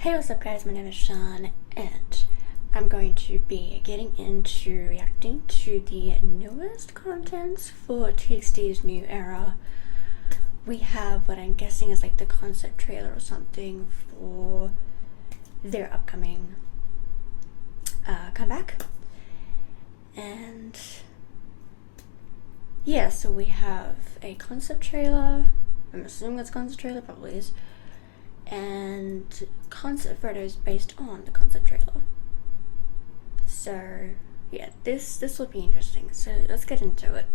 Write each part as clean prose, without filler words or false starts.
Hey, what's up guys, my name is Sean, and I'm going to be getting into reacting to the newest contents for TXT's new era. We have what I'm guessing is like the concept trailer or something for their upcoming comeback. And yeah, so we have a concept trailer. I'm assuming that's a concept trailer, probably is. And concept photos based on the concept trailer. So yeah, this will be interesting. So let's get into it.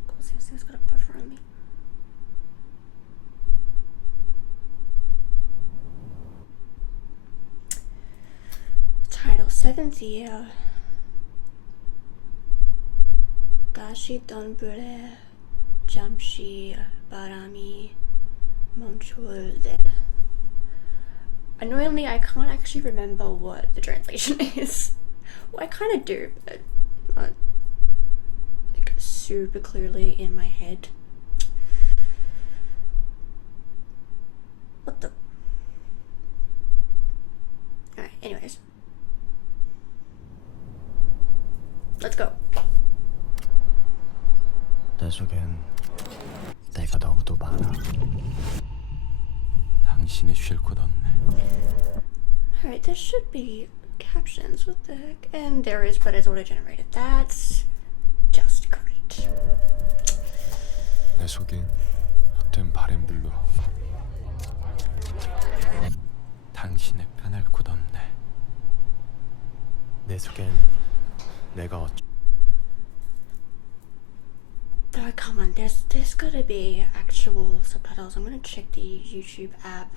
Of course, this thing's got a buffer on me. Title: 7th year. 다시 덤불에 잠시 바람이 멈출 때. Annoyingly, I can't actually remember what the translation is. Well, I kind of do, but not like super clearly in my head. What the? Alright, anyways. Let's go. 내 속엔 내가 너무도 많아. 당신이 쉴 곳 없네. Alright, there should be captions. What the heck? And there is, but it's auto-generated. That's just great. 내 속엔 헛된 바램들로 당신의 편할 곳 없네. 내 속엔 내가 Oh, come on, there's gotta be actual subtitles. I'm gonna check the YouTube app.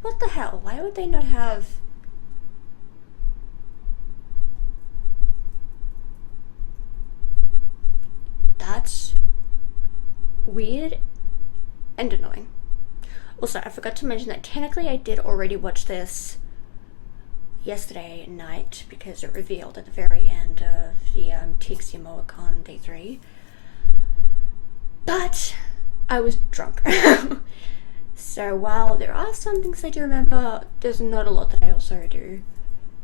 What the hell? Why would they not have... That's weird and annoying. Also, I forgot to mention that technically I did already watch this yesterday night because it revealed at the very end of the TXT Con Day 3. But I was drunk. So while there are some things I do remember, there's not a lot that I also do.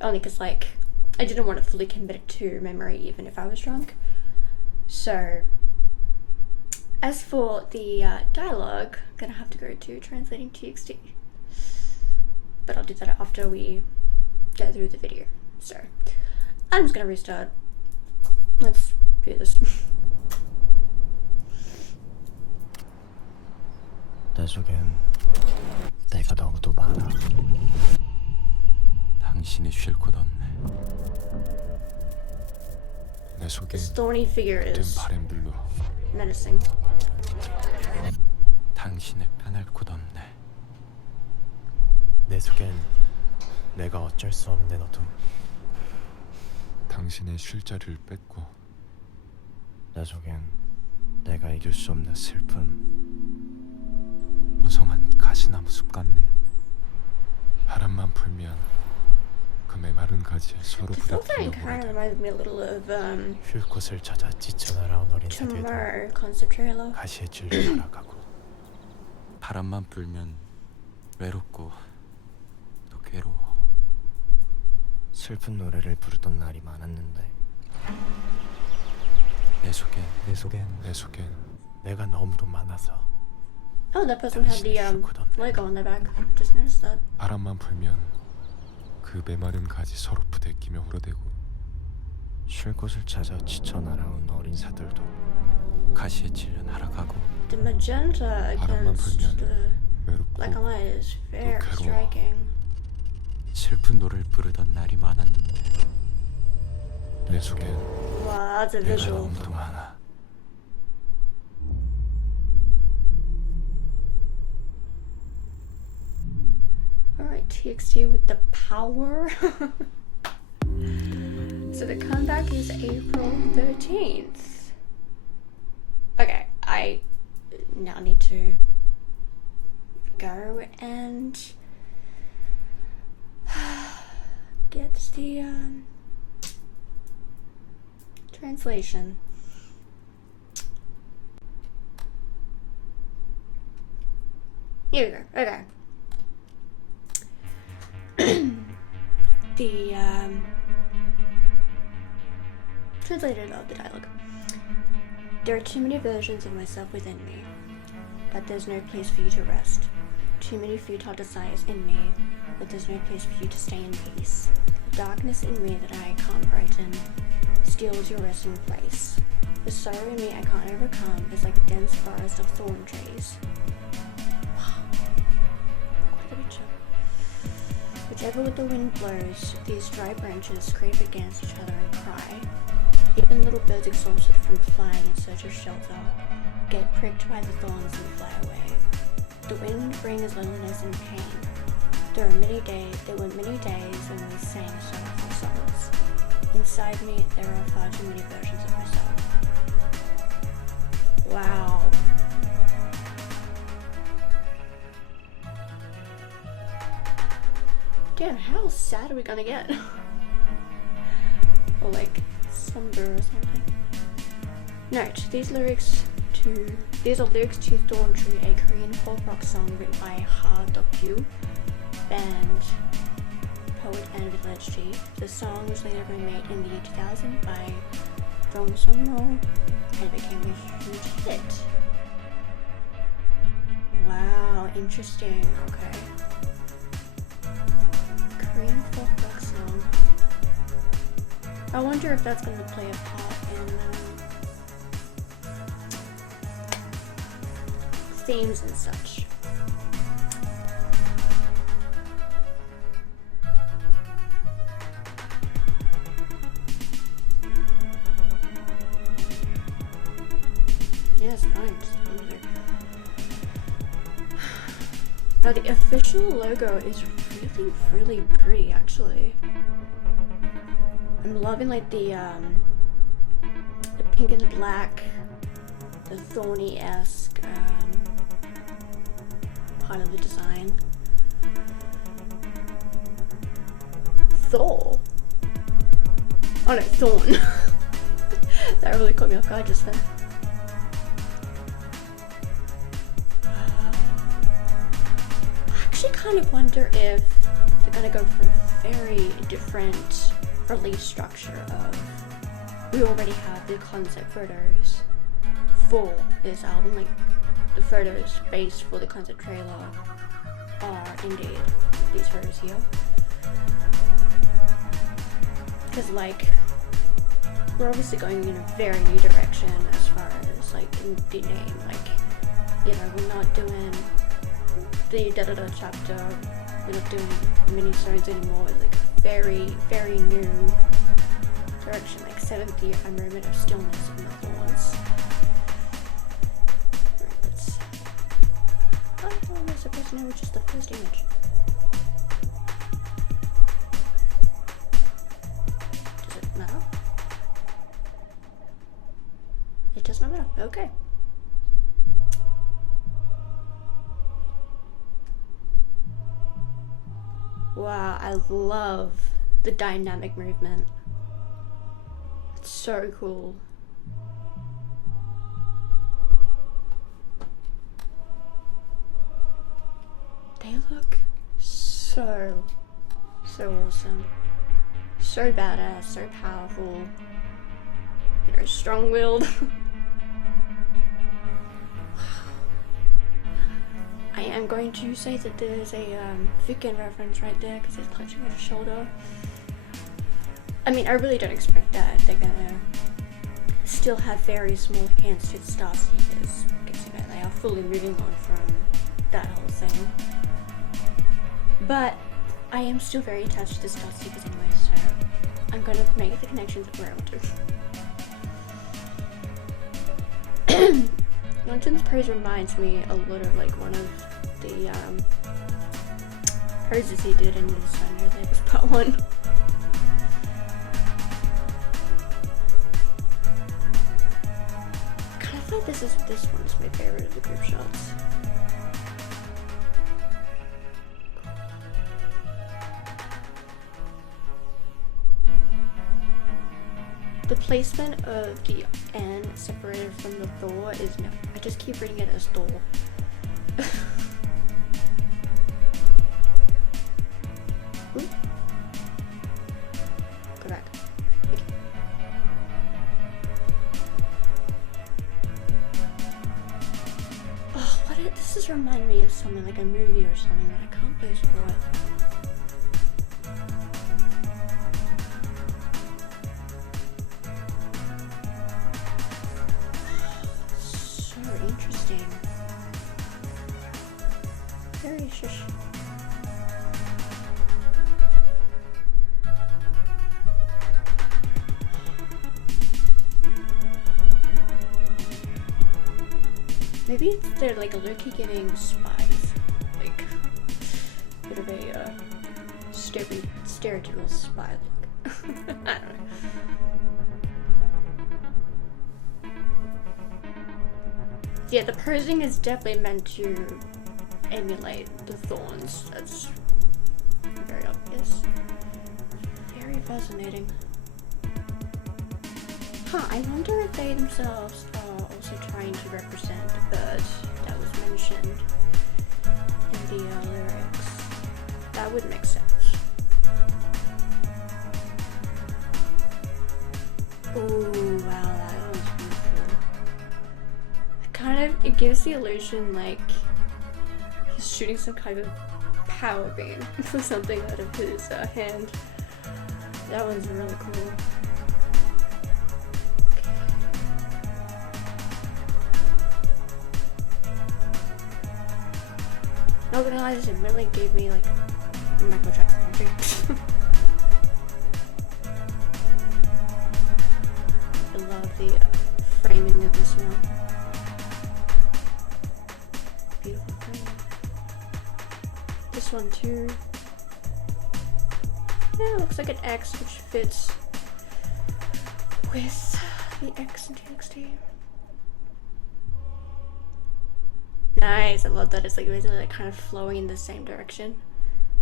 Only because, like, I didn't want to fully commit it to memory even if I was drunk. So, as for the dialogue, I'm gonna have to go to translating TXT. But I'll do that after we get through the video. So, I'm just gonna restart. Let's do this. 내 속엔 내가 너무도 많아. 당신이 쉴 곳 없네. 내 속엔 This thorny figure 헛된 is 바램들로 menacing. 당신의 편할 곳 없네. 내 속엔 내가 어쩔 수 없는 어둠. 당신의 쉴 자리를 뺏고 내 속엔 내가 이길 수 없는 슬픔. 어성한 가시나무 숲 같네. 바람만 불면 그 메마른 가지에 서로 The filtering 부닥치며 kind of reminds me a little of 쉴 곳을 찾아 지쳐 날아온 어린 새들도 Tomorrow concept trailer. 가시의 진로 날아가고. 바람만 불면 외롭고 또 괴로워. 슬픈 노래를 부르던 날이 많았는데 내 속엔 내가 너무도 많아서. Oh, that person had the logo on their back. Just noticed that. 바람만 불면 그 메마른 가지 서로 부대끼며 울어대고. 쉴 곳을 찾아 지쳐 날아온 어린 새들도 가시에 찔려 날아가고. The magenta 바람만 against 불면 the 외롭고 black and white is very 괴로워. striking. 슬픈 노래를 부르던 날이 많았는데 내 속엔 Wow, that's a 내가 visual. 너무도 많아. TXT with the power. So the comeback is April 13th. Okay, I now need to go and get the translation. Here we go. Okay. The translated of the dialogue. There are too many versions of myself within me, but there's no place for you to rest. Too many futile desires in me, but there's no place for you to stay in peace. The darkness in me that I can't brighten steals your resting place. The sorrow in me I can't overcome is like a dense forest of thorn trees. Whichever way the wind blows, these dry branches scrape against each other and cry. Even little birds exhausted from flying in search of shelter get pricked by the thorns and fly away. The wind brings loneliness and pain. There were many days when we sang sorrowful songs. Inside me, there are far too many versions of myself. Wow. Damn, how sad are we gonna get? Or like somber or something. Note, these are lyrics to Thorns, a Korean folk rock song written by Ha-W, band, poet and village chief. The song was later remade in the year 2000 by Thorns and became a huge hit. Wow, interesting, okay. Korean folk rock song. I wonder if that's going to play a part in themes and such. Yes, fine. Now the official logo is really pretty, actually. I'm loving like the pink and black, the thorny-esque part of the design. Thor. Oh no, Thorn. That really caught me off guard just then. I kind of wonder if they're gonna go for a very different release structure of, we already have the concept photos for this album, like the photos based for the concept trailer are indeed these photos here. Because like, we're obviously going in a very new direction as far as like in the name, like, you know, we're not doing the da-da-da chapter, we're not doing mini-sodes anymore. It's like very new direction, like 7th year moment of Stillness in the Thorns. Alright, let's... Oh, am I supposed to know which is the first image? Does it matter? It does not matter, okay. Wow, I love the dynamic movement. It's so cool. They look so awesome. So badass, so powerful. You know, strong-willed. I am going to say that there's a Vicken reference right there because it's touching on his shoulder. I mean, I really don't expect that they're gonna still have very small hands to the Star Seekers, because you know they are fully moving on from that whole thing. But I am still very attached to the Star Seekers anyway, so I'm gonna make the connections where I want to. Nonsense Praise reminds me a lot of like one of the poses he did in his That was part 1. I kind of feel like this one's my favorite of the group shots. The placement of the N separated from the Thor is no. I just keep reading it as Thor. Ooh. Go back. Okay. Oh, this is reminding me of something like a movie or something that I can't place what. Interesting. Very shush. Maybe they're like Loki giving spies like a bit of a stereotypical spy look. I don't know. Yeah, the posing is definitely meant to emulate the Thorns. That's very obvious. Very fascinating. Huh, I wonder if they themselves are also trying to represent the bird that was mentioned in the lyrics. That would make sense. Ooh, wow, that was beautiful. It gives the illusion like he's shooting some kind of power beam or something out of his hand. That one's really cool. Not gonna lie, this really gave me like Michael Jackson energy. I love the framing of this one. Beautiful frame. This one too. Yeah, it looks like an X, which fits with the X in TXT. Nice, I love that it's like really like kind of flowing in the same direction.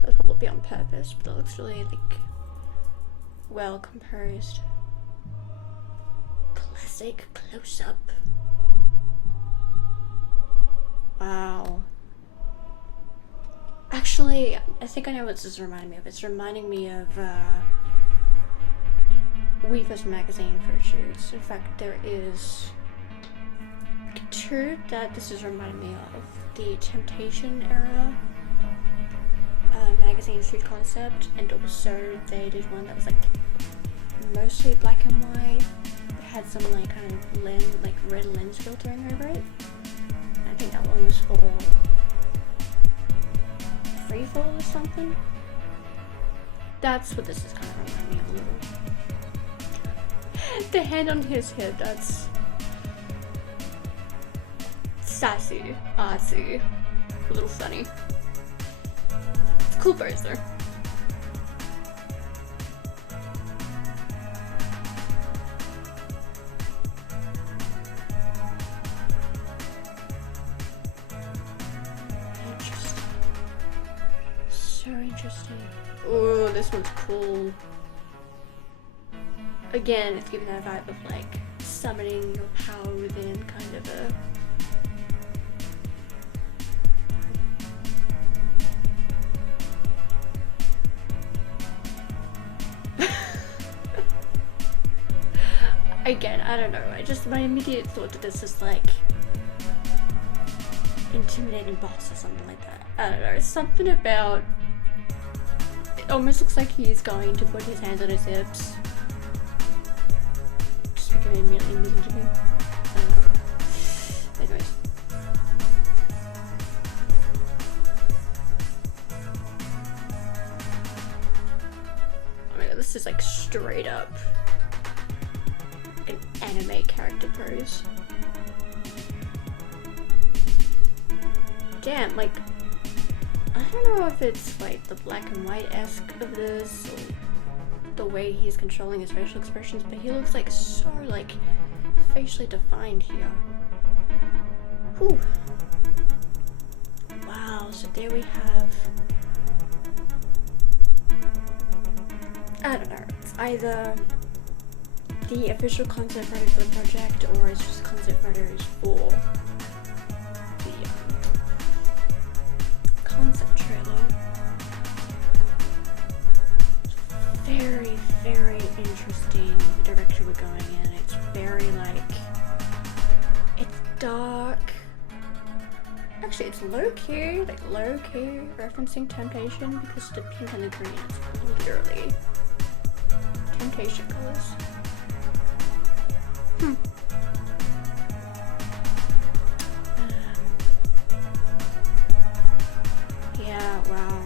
That would probably be on purpose, but it looks really like well composed. Classic close up. Wow. Actually, I think I know what this is reminding me of. It's reminding me of Weaver's magazine photos. In fact, there is two that this is reminding me of. The Temptation era magazine shoot concept, and also they did one that was like mostly black and white. It had some like kind of lens, like red lens filtering over it. I think that one was for Freefall or something. That's what this is kind of reminding me of a little. The hand on his head, that's sassy, artsy, a little funny. It's a cool pose though. Interesting. So interesting. Oh, this one's cool. Again, it's giving that vibe of like summoning your power within, kind of a again, I don't know, my immediate thought to this is like intimidating boss or something like that. I don't know, it's something about it almost looks like he's going to put his hands on his hips. Just became immediately amusing to me. I don't know. Anyways. Oh my god, this is like straight up an anime character pose. Damn, like I don't know if it's like the black and white-esque of this, or the way he's controlling his facial expressions, but he looks like so like facially defined here. Whew. Wow, so there we have, I don't know, it's either the official concept photo for the project or it's just concept photos for the concept trailer. Very, very interesting the direction we're going in. It's very like, it's dark. Actually, it's low-key, like low-key referencing Temptation because the pink and the green is literally Temptation colors. Yeah, wow.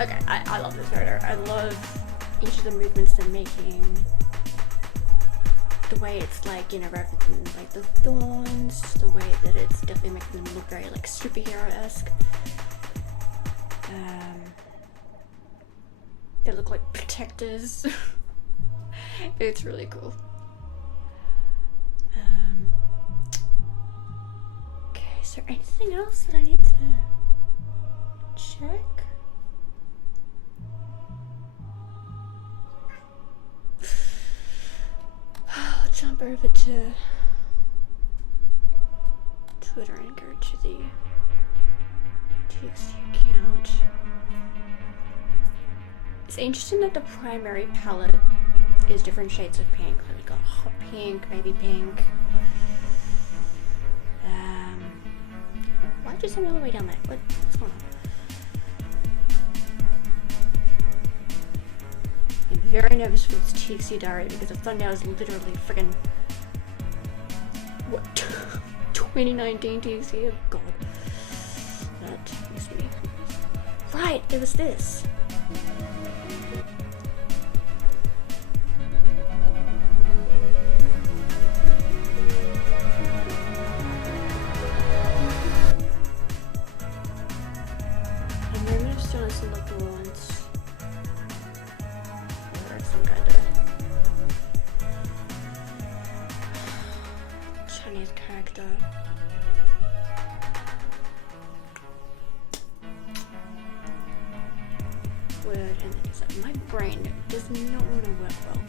Okay, I love this photo. I love each of the movements they're making. The way it's like, you know, referencing like the Thorns, the way that it's definitely making them look very like superhero-esque. They look like protectors. It's really cool. Okay, is there anything else that I need to check? I'll jump over to Twitter and go to the TXT account. It's interesting that the primary palette is different shades of pink. We've got hot pink, baby pink. Why'd you send me all the way down there? What's going on? I'm very nervous for this TXT diary because the thumbnail is literally friggin' what? 2019 TXT? Oh god. That must be. Right, it was this. Stillness and the Thorns. Or some kind of Chinese character. Word, and then it's like my brain does not want to work well.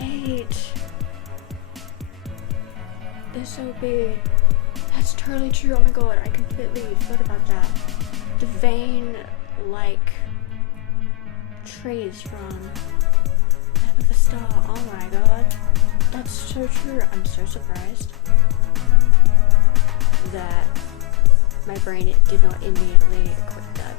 Wait. SOB. That's totally true. Oh my god, I completely forgot about that. The vein like trees from Map of the Star. Oh my god. That's so true. I'm so surprised that my brain did not immediately equate that.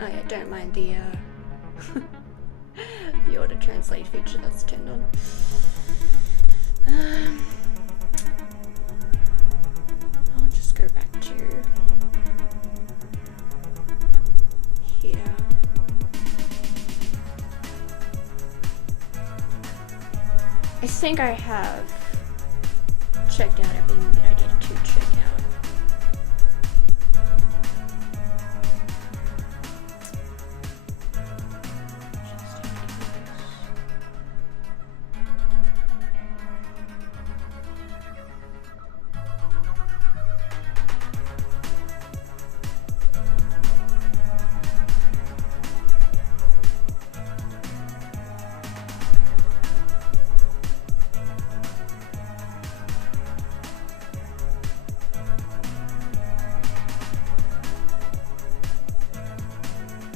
Oh yeah, don't mind the the auto translate feature that's turned on. I'll just go back to here. I think I have checked out everything that I needed to check out.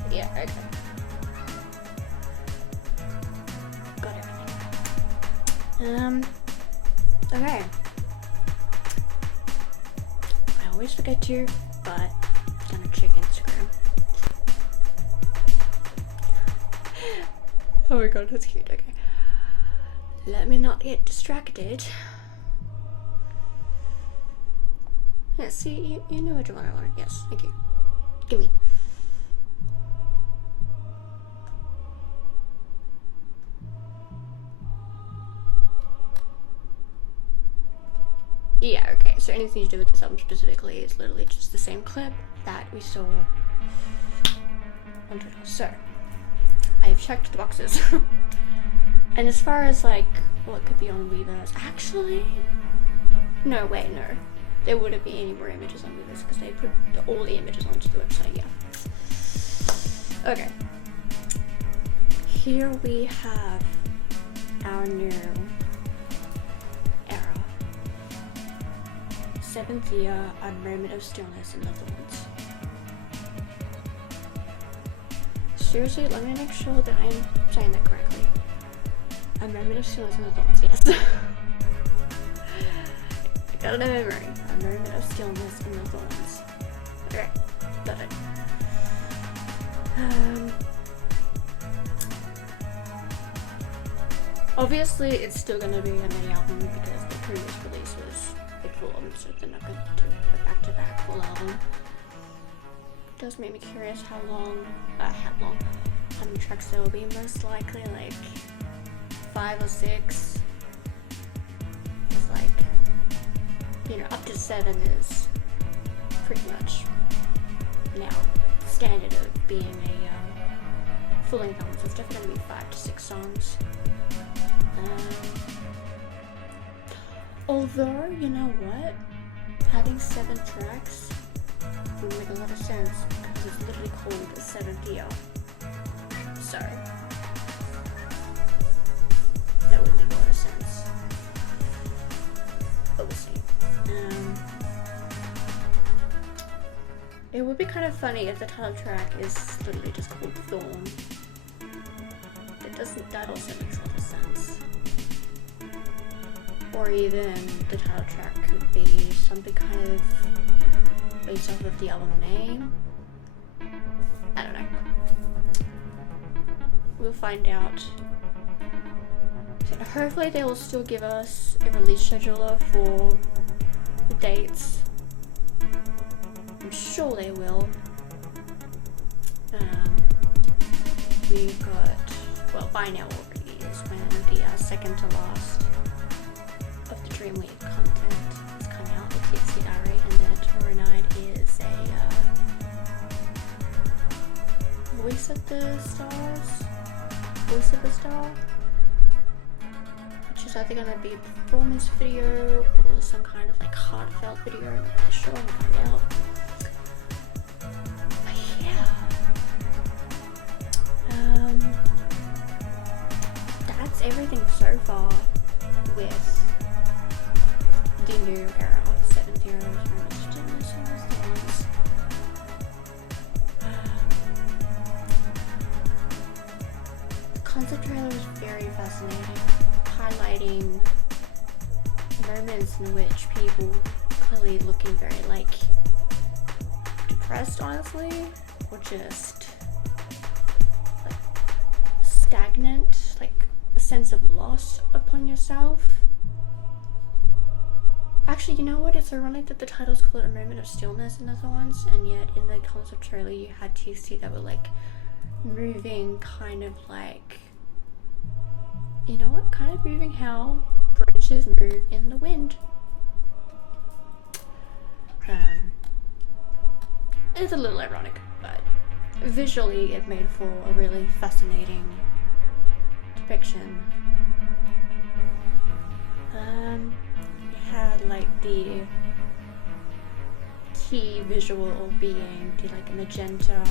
Yeah, okay. Got everything. Okay. I always forget to, but I'm gonna check Instagram. Oh my god, that's cute. Okay. Let me not get distracted. Yeah, see, you know what I want. Yes, thank you. Gimme. Yeah, okay, so anything to do with this album specifically is literally just the same clip that we saw on Twitter. So, I've checked the boxes. And as far as like what could be on Weverse, actually, no, wait, no. There wouldn't be any more images on Weverse because they put all the images onto the website, yeah. Okay. Here we have our new era. 7th year, A Moment of Stillness in the Thorns. Seriously, let me make sure that I'm saying that correctly. A Moment of Stillness in the Thorns, yes. I got it in memory. A Moment of Stillness in the Thorns. Okay, perfect. Obviously, it's still gonna be a mini album because the previous release was a full album, so they're not gonna do a back-to-back full album. It does make me curious how many tracks there will be. Most likely, like 5 or 6. It's like, you know, up to 7 is pretty much now standard of being a full-length album, so it's definitely gonna be 5 to 6 songs. Although, you know what? Having 7 tracks would make a lot of sense because it's literally called the 7th year. So, that would make a lot of sense. But we'll see. It would be kind of funny if the title track is literally just called Thorn. That also makes a lot of sense. Or even the title track could be something kind of based off of the album name. I don't know. We'll find out. So hopefully they will still give us a release scheduler for the dates. I'm sure they will. We got, well, by now already is when the second to last of the Dreamweek content is coming out, the TXT diary, and then tomorrow night is a Voice of the Star, which is either gonna be a performance video or some kind of like heartfelt video. I'm not really sure, we'll find out. But yeah. That's everything so far with the new era, 7th year of Stillness in the Thorns. The concept trailer is very fascinating, highlighting moments in which people clearly looking very like depressed, honestly, or just like stagnant, like a sense of loss upon yourself. Actually, you know what? It's ironic that the title's called A Moment of Stillness in the Thorns, and yet in the concept trailer you had TXT that were like moving kind of like, you know what? Kind of moving how branches move in the wind. It's a little ironic, but visually it made for a really fascinating depiction. It had like the key visual being to like a magenta,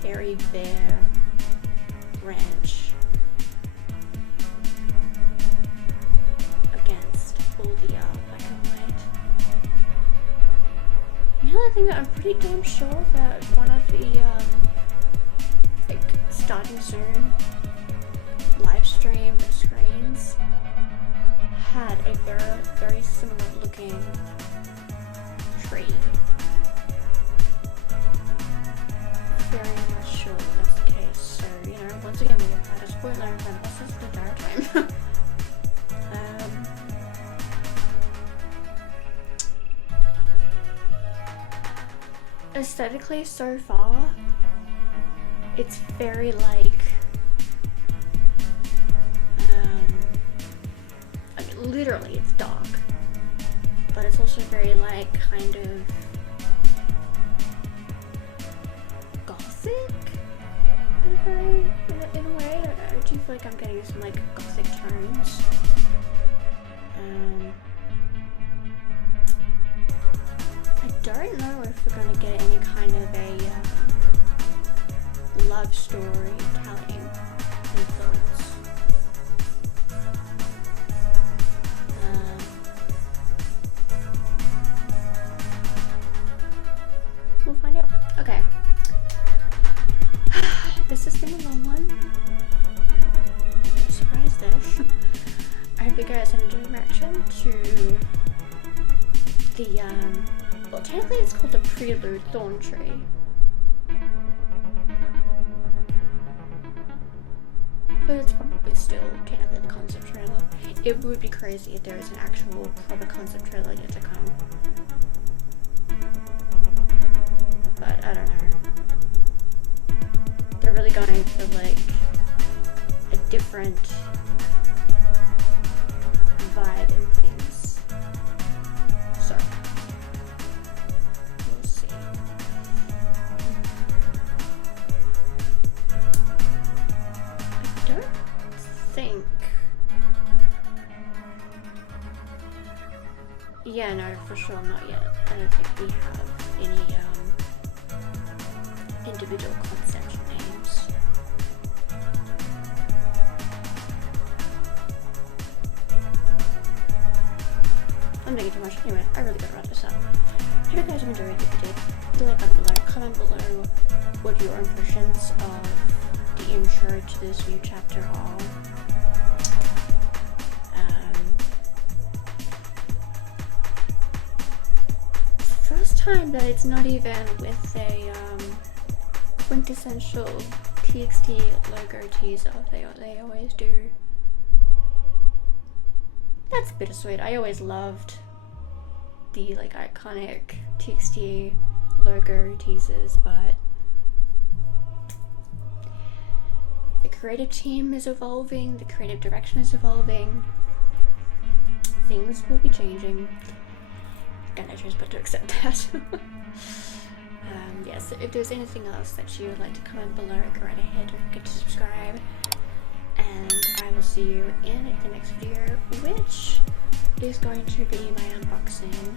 very bare ranch against all the black and white. Another thing that I'm pretty damn sure that one of the like starting soon live stream screens had a very similar looking tree. Very much sure that's the case. So, you know, once again, we have had a spoiler in front of us this entire time. Aesthetically, so far, it's very like, I mean, literally it's dark, but it's also very like kind of gothic in a way. I do feel like I'm getting some like gothic tones. I don't know if we're gonna get any kind of a love story telling influence. We'll find out. Okay. This has been a long one. I'm surprised though. I hope you guys have enjoyed my reaction to the well, technically it's called the Prelude Thorn Tree. But it's probably still technically the concept trailer. It would be crazy if there is an actual proper concept trailer yet to come. But I don't know. They're really going for like a different vibe and things. So we'll see. I don't think. Yeah, no, for sure not yet. I don't think we have any individual concept names. I'm making too much. Anyway, I really gotta wrap this up. Hope you guys have enjoyed. If you did, hit the like button below, comment below what your impressions of the intro to this new chapter are. First time that it's not even with a quintessential TXT logo teaser. They always do. That's bittersweet. I always loved the like iconic TXT logo teasers, but the creative team is evolving, the creative direction is evolving, things will be changing, and I chose but to accept that. Yes, if there's anything else that you would like to comment below, go right ahead, don't forget to subscribe, and I will see you in the next video, which is going to be my unboxing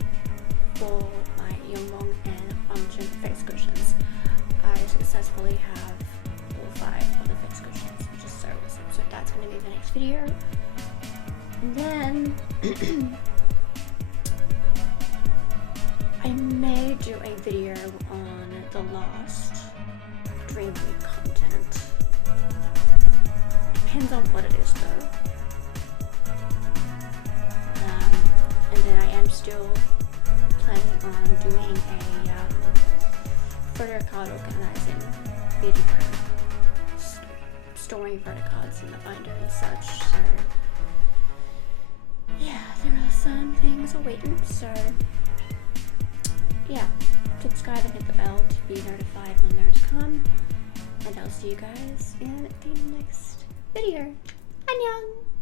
for my Yongmong and Amjun face cushions. I successfully have all 5 of the face cushions, which is so awesome. So that's going to be the next video. And then I may do a video on the last Dream Week content. Depends on what it is though. And then I am still planning on doing a photo card organizing video, storing photo cards in the binder and such. So yeah, there are some things awaiting. So yeah, subscribe and hit the bell to be notified when those come, and I'll see you guys in the next video. Annyeong!